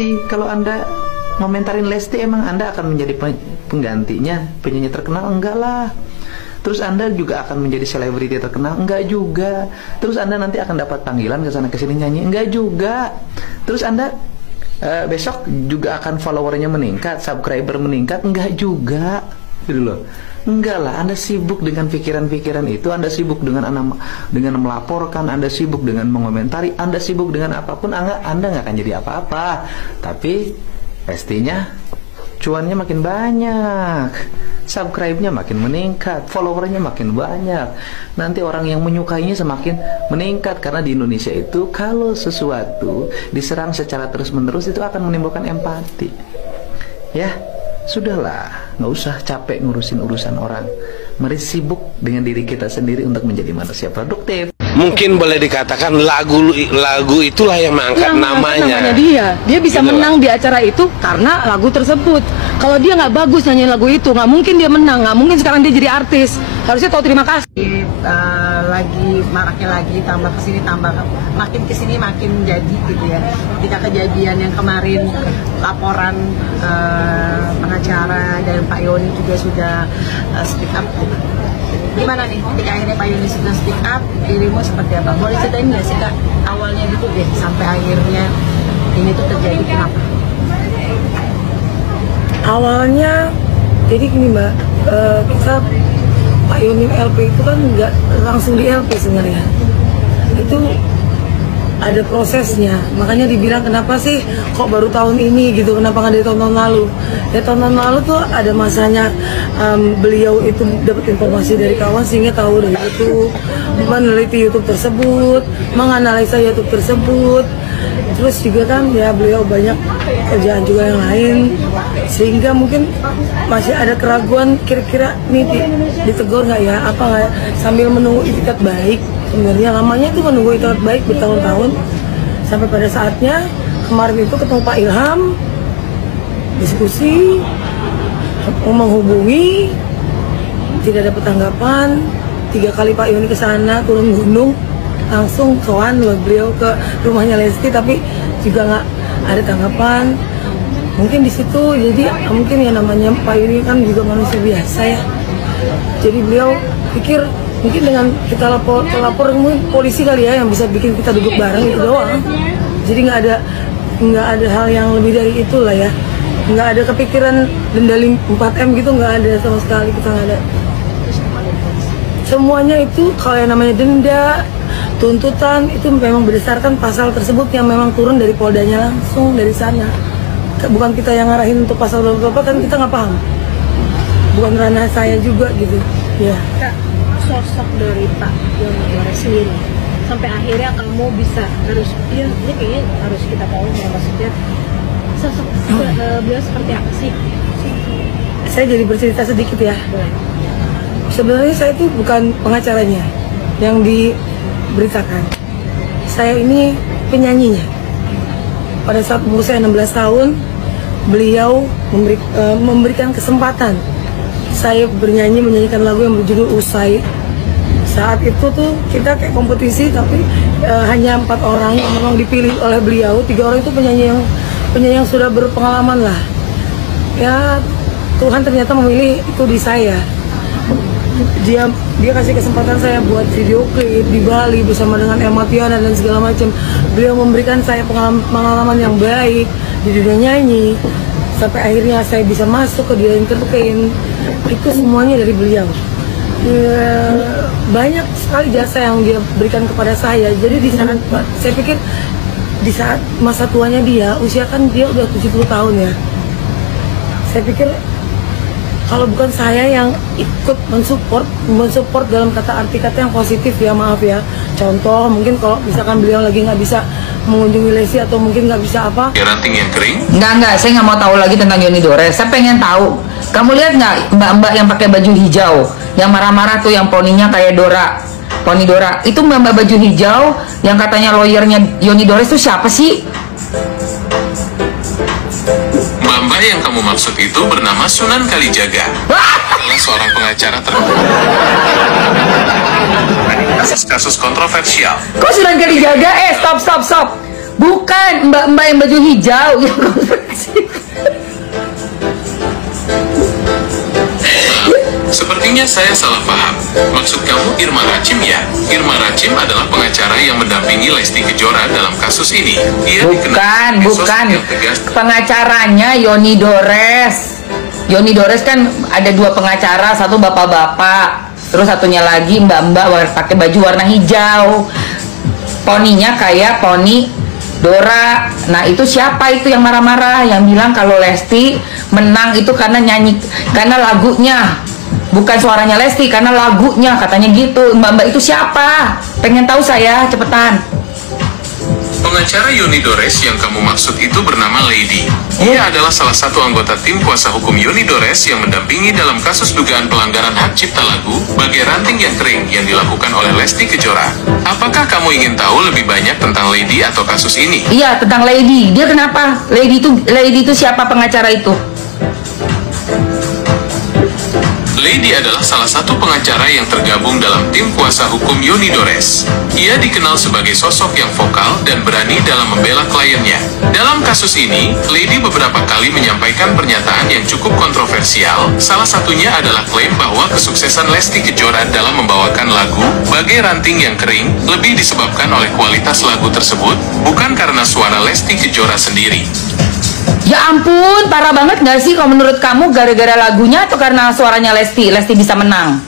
Lesti. Kalau Anda ngomentarin Lesti, emang Anda akan menjadi penggantinya penyanyi terkenal? Enggak lah. Terus Anda juga akan menjadi selebriti terkenal? Enggak juga. Terus Anda nanti akan dapat panggilan ke sana ke sini nyanyi? Enggak juga. Terus Anda besok juga akan followernya meningkat, subscriber meningkat? Enggak juga. Gitu loh. Enggak lah, Anda sibuk dengan pikiran-pikiran itu, Anda sibuk dengan melaporkan, Anda sibuk dengan mengomentari, Anda sibuk dengan apapun, Anda nggak akan jadi apa-apa. Tapi pastinya cuannya makin banyak, subscribe-nya makin meningkat, followernya makin banyak. Nanti orang yang menyukainya semakin meningkat. Karena di Indonesia itu kalau sesuatu diserang secara terus-menerus itu akan menimbulkan empati. Ya, sudahlah, nggak usah capek ngurusin urusan orang. Mari sibuk dengan diri kita sendiri untuk menjadi manusia produktif. Mungkin boleh dikatakan lagu itulah yang mengangkat namanya dia bisa gitu menang di acara itu karena lagu tersebut. Kalau dia nggak bagus nyanyi lagu itu, nggak mungkin dia menang, nggak mungkin sekarang dia jadi artis. Harusnya tahu terima kasih. Lagi maraknya lagi, tambah kesini tambah makin kesini makin jadi gitu ya. Ketika kejadian yang kemarin, laporan pengacara dan Pak Yoni juga sudah speak up. Gimana nih ketika akhirnya Pak Yoni sudah speak up, dirimu seperti apa? Boleh ceritain nggak sih Kak awalnya gitu deh sampai akhirnya ini tuh terjadi, kenapa? Awalnya jadi gini Mbak, kita Pak Yoni LP itu kan nggak langsung di LP sebenarnya, itu ada prosesnya. Makanya dibilang kenapa sih kok baru tahun ini gitu, kenapa nggak dari tahun-tahun lalu. Ya tahun-tahun lalu tuh ada masanya beliau itu dapat informasi dari kawan sehingga tahu dari YouTube, meneliti YouTube tersebut, menganalisa YouTube tersebut. Terus juga kan ya beliau banyak kerjaan juga yang lain, sehingga mungkin masih ada keraguan kira-kira nih ditegur nggak ya, apa nggak, sambil menunggu itikat baik. Sebenarnya lamanya itu menunggu itikat baik bertahun-tahun, sampai pada saatnya kemarin itu ketemu Pak Ilham, diskusi, menghubungi, tidak dapat tanggapan. 3 kali Pak Yoni ke sana, turun gunung, langsung sowan beliau ke rumahnya Lesti, tapi juga nggak ada tanggapan. Mungkin di situ jadi mungkin ya namanya Pak Yoni kan juga manusia biasa ya. Jadi beliau pikir mungkin dengan kita lapor mungkin polisi kali ya yang bisa bikin kita duduk bareng itu doang. Jadi nggak ada hal yang lebih dari itu lah ya. Nggak ada kepikiran denda 4M gitu, nggak ada sama sekali, kita nggak ada. Semuanya itu kalau yang namanya denda, tuntutan itu memang berdasarkan pasal tersebut yang memang turun dari Poldanya langsung dari sana. Bukan kita yang ngarahin untuk pasal berapa kan kita nggak paham. Bukan ranah saya juga gitu. Ya. Kak, sosok dari Pak Yoni sendiri sampai akhirnya kamu bisa harus ini kayaknya harus kita tahu ya, maksudnya sosok beliau seperti apa sih? Saya jadi bercerita sedikit ya. Sebenarnya saya itu bukan pengacaranya yang diberitakan. Saya ini penyanyinya. Pada saat umur saya 16 tahun, beliau memberikan kesempatan saya menyanyikan lagu yang berjudul Usai. Saat itu tuh kita kayak kompetisi, tapi hanya 4 orang yang memang dipilih oleh beliau. 3 orang itu penyanyi yang sudah berpengalaman lah. Ya Tuhan ternyata memilih itu di saya. Dia kasih kesempatan saya buat video klip di Bali bersama dengan Emma Tiana dan segala macam. Beliau memberikan saya pengalaman yang baik di dunia nyanyi, sampai akhirnya saya bisa masuk ke dunia entertain. Itu semuanya dari beliau. Banyak sekali jasa yang dia berikan kepada saya. Jadi di sana saya pikir di saat masa tuanya dia, usia kan dia udah 70 tahun ya. Saya pikir kalau bukan saya yang ikut mensupport dalam arti kata yang positif ya, maaf ya. Contoh mungkin kalau misalkan beliau lagi nggak bisa mengunjungi Lesti atau mungkin nggak bisa apa. Ranting yang kering? Enggak, saya nggak mau tahu lagi tentang Yoni Dores. Saya pengen tahu. Kamu lihat nggak mbak-mbak yang pakai baju hijau, yang marah-marah tuh, yang poninya kayak Poni Dora. Itu mbak-mbak baju hijau yang katanya lawyernya Yoni Dores itu siapa sih? Mbak yang kamu maksud itu bernama Sunan Kalijaga. Adalah seorang pengacara kasus-kasus kontroversial. Kok Sunan Kalijaga? Stop. Bukan mbak-mbak yang baju hijau yang konversi. Sepertinya saya salah paham. Maksud kamu Irma Rachim ya? Irma Rachim adalah pengacara yang mendampingi Lesti Kejora dalam kasus ini. Ia dikenal sebagai sosok yang tegas. Pengacaranya Yoni Dores. Yoni Dores kan ada 2 pengacara, satu bapak-bapak, terus satunya lagi mbak-mbak pakai baju warna hijau. Poninya kayak poni Dora. Nah itu siapa itu yang marah-marah, yang bilang kalau Lesti menang itu karena lagunya, bukan suaranya Lesti, karena lagunya, katanya gitu. Mbak-mbak itu siapa? Pengen tahu saya, cepetan. Pengacara Yoni Dores yang kamu maksud itu bernama Lady. Ia adalah salah satu anggota tim kuasa hukum Yoni Dores yang mendampingi dalam kasus dugaan pelanggaran hak cipta lagu Bagai Ranting Yang Kering yang dilakukan oleh Lesti Kejora. Apakah kamu ingin tahu lebih banyak tentang Lady atau kasus ini? Iya, tentang Lady. Dia kenapa? Lady itu siapa pengacara itu? Lady adalah salah satu pengacara yang tergabung dalam tim kuasa hukum Yoni Dores. Ia dikenal sebagai sosok yang vokal dan berani dalam membela kliennya. Dalam kasus ini, Lady beberapa kali menyampaikan pernyataan yang cukup kontroversial. Salah satunya adalah klaim bahwa kesuksesan Lesti Kejora dalam membawakan lagu Bagai Ranting Yang Kering lebih disebabkan oleh kualitas lagu tersebut, bukan karena suara Lesti Kejora sendiri. Ya ampun, parah banget gak sih kalau menurut kamu gara-gara lagunya atau karena suaranya Lesti bisa menang?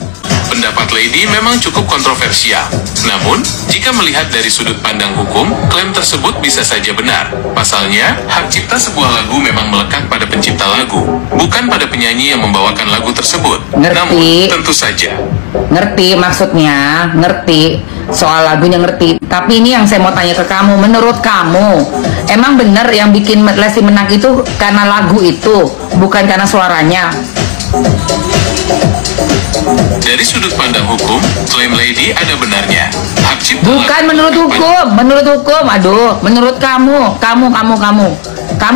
Pendapat Lady memang cukup kontroversial. Namun, jika melihat dari sudut pandang hukum, klaim tersebut bisa saja benar. Pasalnya, hak cipta sebuah lagu memang melekat pada pencipta lagu, bukan pada penyanyi yang membawakan lagu tersebut. Ngerti. Namun, tentu saja. Ngerti maksudnya, ngerti. Soal lagunya ngerti. Tapi ini yang saya mau tanya ke kamu, menurut kamu, emang bener yang bikin Lesti menang itu karena lagu itu, bukan karena suaranya? Dari sudut pandang hukum, klaim Lady ada benarnya. Hak cipta Bukan menurut hukum, aduh, menurut kamu,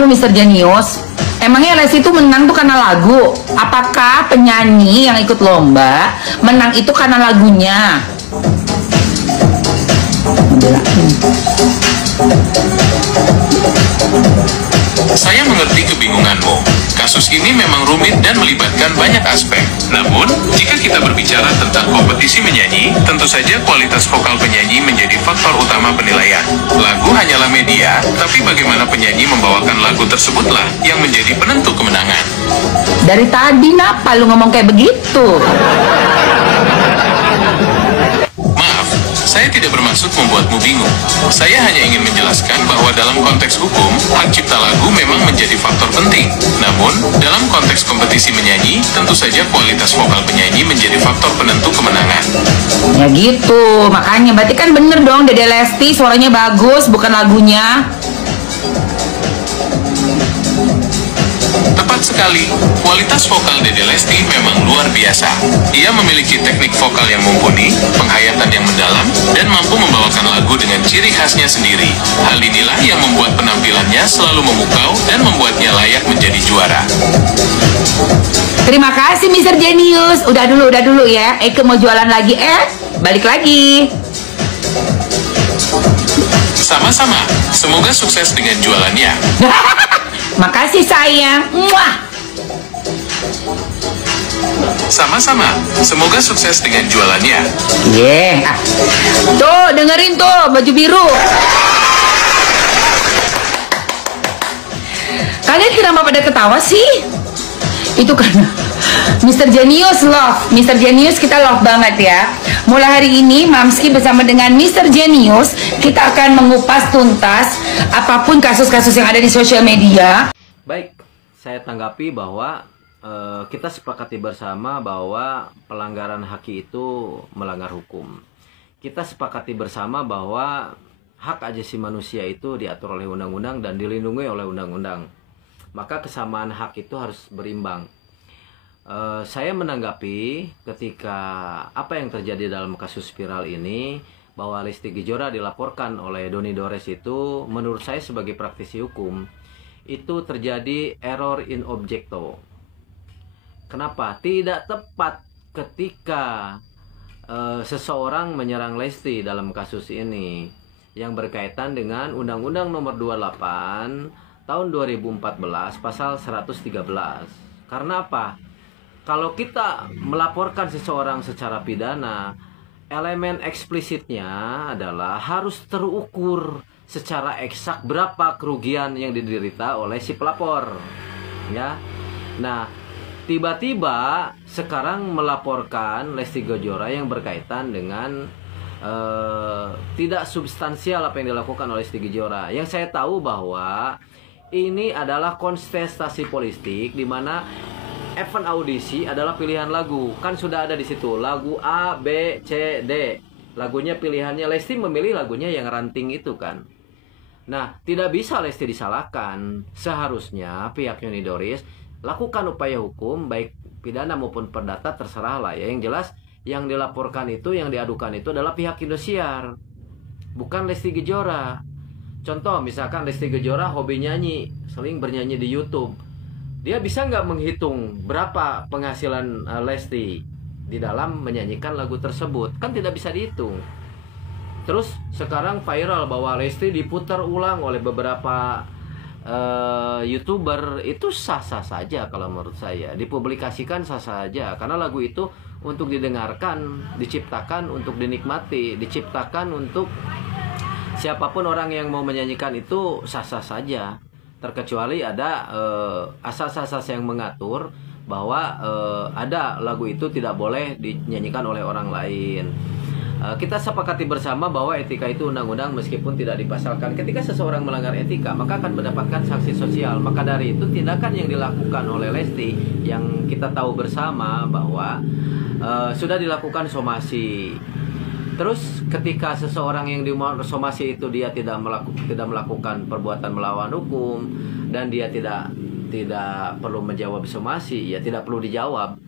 Mr. Genius, emangnya Lesti itu menang tuh karena lagu? Apakah penyanyi yang ikut lomba menang itu karena lagunya? Saya mengerti kebingunganmu. Kasus ini memang rumit dan melibatkan banyak aspek. Namun, jika kita berbicara tentang kompetisi menyanyi, tentu saja kualitas vokal penyanyi menjadi faktor utama penilaian. Lagu hanyalah media, tapi bagaimana penyanyi membawakan lagu tersebutlah yang menjadi penentu kemenangan. Dari tadi napa lu ngomong kayak begitu? Maaf, saya tidak bermaksud membuatmu bingung. Saya hanya ingin menjelaskan bahwa dalam konteks hukum, hak cipta lagu memang menjadi faktor penting. Namun, dalam konteks kompetisi menyanyi, tentu saja kualitas vokal penyanyi menjadi faktor penentu kemenangan. Ya gitu, makanya berarti kan bener dong Dede Lesti suaranya bagus, bukan lagunya. Tepat sekali, kualitas vokal Dede Lesti memang luar biasa. Ia memiliki teknik vokal yang mumpuni, penghayatan yang mendalam, dan mampu membawakan lagu dengan ciri khasnya sendiri. Hal inilah yang membuat penampilannya selalu memukau dan membuatnya layak menjadi juara. Terima kasih Mr. Genius. Udah dulu ya. Eke mau jualan lagi, balik lagi. Sama-sama, semoga sukses dengan jualannya. Makasih sayang. Muah. Sama-sama, semoga sukses dengan jualannya. Tuh, dengerin tuh, baju biru. Kalian kenapa pada ketawa sih? Itu karena Mr. Genius love. Mr. Genius kita love banget ya. Mulai hari ini Mamski bersama dengan Mr. Genius kita akan mengupas tuntas apapun kasus-kasus yang ada di sosial media. Baik, saya tanggapi bahwa kita sepakati bersama bahwa pelanggaran haki itu melanggar hukum. Kita sepakati bersama bahwa hak asasi manusia itu diatur oleh undang-undang dan dilindungi oleh undang-undang. Maka kesamaan hak itu harus berimbang. Saya menanggapi ketika apa yang terjadi dalam kasus viral ini, bahwa Lesti Kejora dilaporkan oleh Doni Dores itu, menurut saya sebagai praktisi hukum, itu terjadi error in objecto. Kenapa? Tidak tepat ketika seseorang menyerang Lesti dalam kasus ini. yang berkaitan dengan Undang-Undang Nomor 28 tahun 2014 pasal 113. Karena apa? Kalau kita melaporkan seseorang secara pidana, elemen eksplisitnya adalah harus terukur secara eksak berapa kerugian yang diderita oleh si pelapor, ya. Nah, tiba-tiba sekarang melaporkan Lesti Kejora yang berkaitan dengan tidak substansial apa yang dilakukan oleh Lesti Kejora. Yang saya tahu bahwa ini adalah kontestasi politik di mana event audisi adalah pilihan lagu. Kan sudah ada di situ lagu A, B, C, D. Lagunya pilihannya, Lesti memilih lagunya yang ranting itu kan. Nah, tidak bisa Lesti disalahkan. Seharusnya pihak Yoni Doris lakukan upaya hukum baik pidana maupun perdata, terserah lah ya. Yang jelas yang dilaporkan itu, yang diadukan itu adalah pihak Indosiar, bukan Lesti Kejora. Contoh misalkan Lesti Kejora hobi nyanyi, sering bernyanyi di YouTube. Dia bisa nggak menghitung berapa penghasilan Lesti di dalam menyanyikan lagu tersebut? Kan tidak bisa dihitung. Terus sekarang viral bahwa Lesti diputar ulang oleh beberapa YouTuber. Itu sah-sah saja kalau menurut saya. Dipublikasikan sah-sah saja. Karena lagu itu untuk didengarkan, diciptakan untuk dinikmati, diciptakan untuk siapapun orang yang mau menyanyikan itu sah-sah saja. Terkecuali ada asas-asas yang mengatur bahwa ada lagu itu tidak boleh dinyanyikan oleh orang lain. Kita sepakati bersama bahwa etika itu undang-undang meskipun tidak dipasalkan. Ketika seseorang melanggar etika, maka akan mendapatkan sanksi sosial. Maka dari itu tindakan yang dilakukan oleh Lesti yang kita tahu bersama bahwa sudah dilakukan somasi. Terus ketika seseorang yang disomasi itu dia tidak melakukan perbuatan melawan hukum dan dia tidak perlu menjawab somasi, ya tidak perlu dijawab.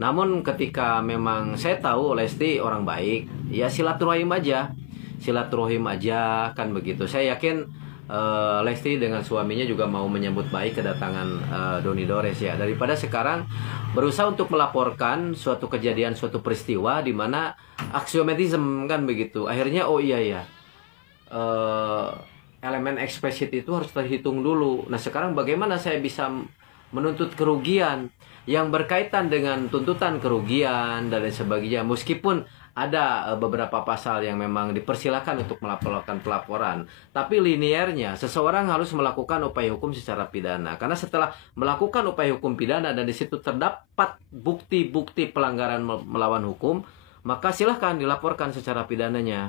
Namun ketika memang saya tahu Lesti orang baik, ya silaturahim aja kan begitu. Saya yakin Lesti dengan suaminya juga mau menyambut baik kedatangan Doni Dores ya, daripada sekarang berusaha untuk melaporkan suatu kejadian, suatu peristiwa di mana aksiomatisme kan begitu. Akhirnya oh iya ya, elemen eksplisit itu harus terhitung dulu. Nah sekarang bagaimana saya bisa menuntut kerugian yang berkaitan dengan tuntutan kerugian dan lain sebagainya, meskipun ada beberapa pasal yang memang dipersilakan untuk melaporkan pelaporan, tapi linearnya seseorang harus melakukan upaya hukum secara pidana. Karena setelah melakukan upaya hukum pidana dan di situ terdapat bukti-bukti pelanggaran melawan hukum, maka silahkan dilaporkan secara pidananya.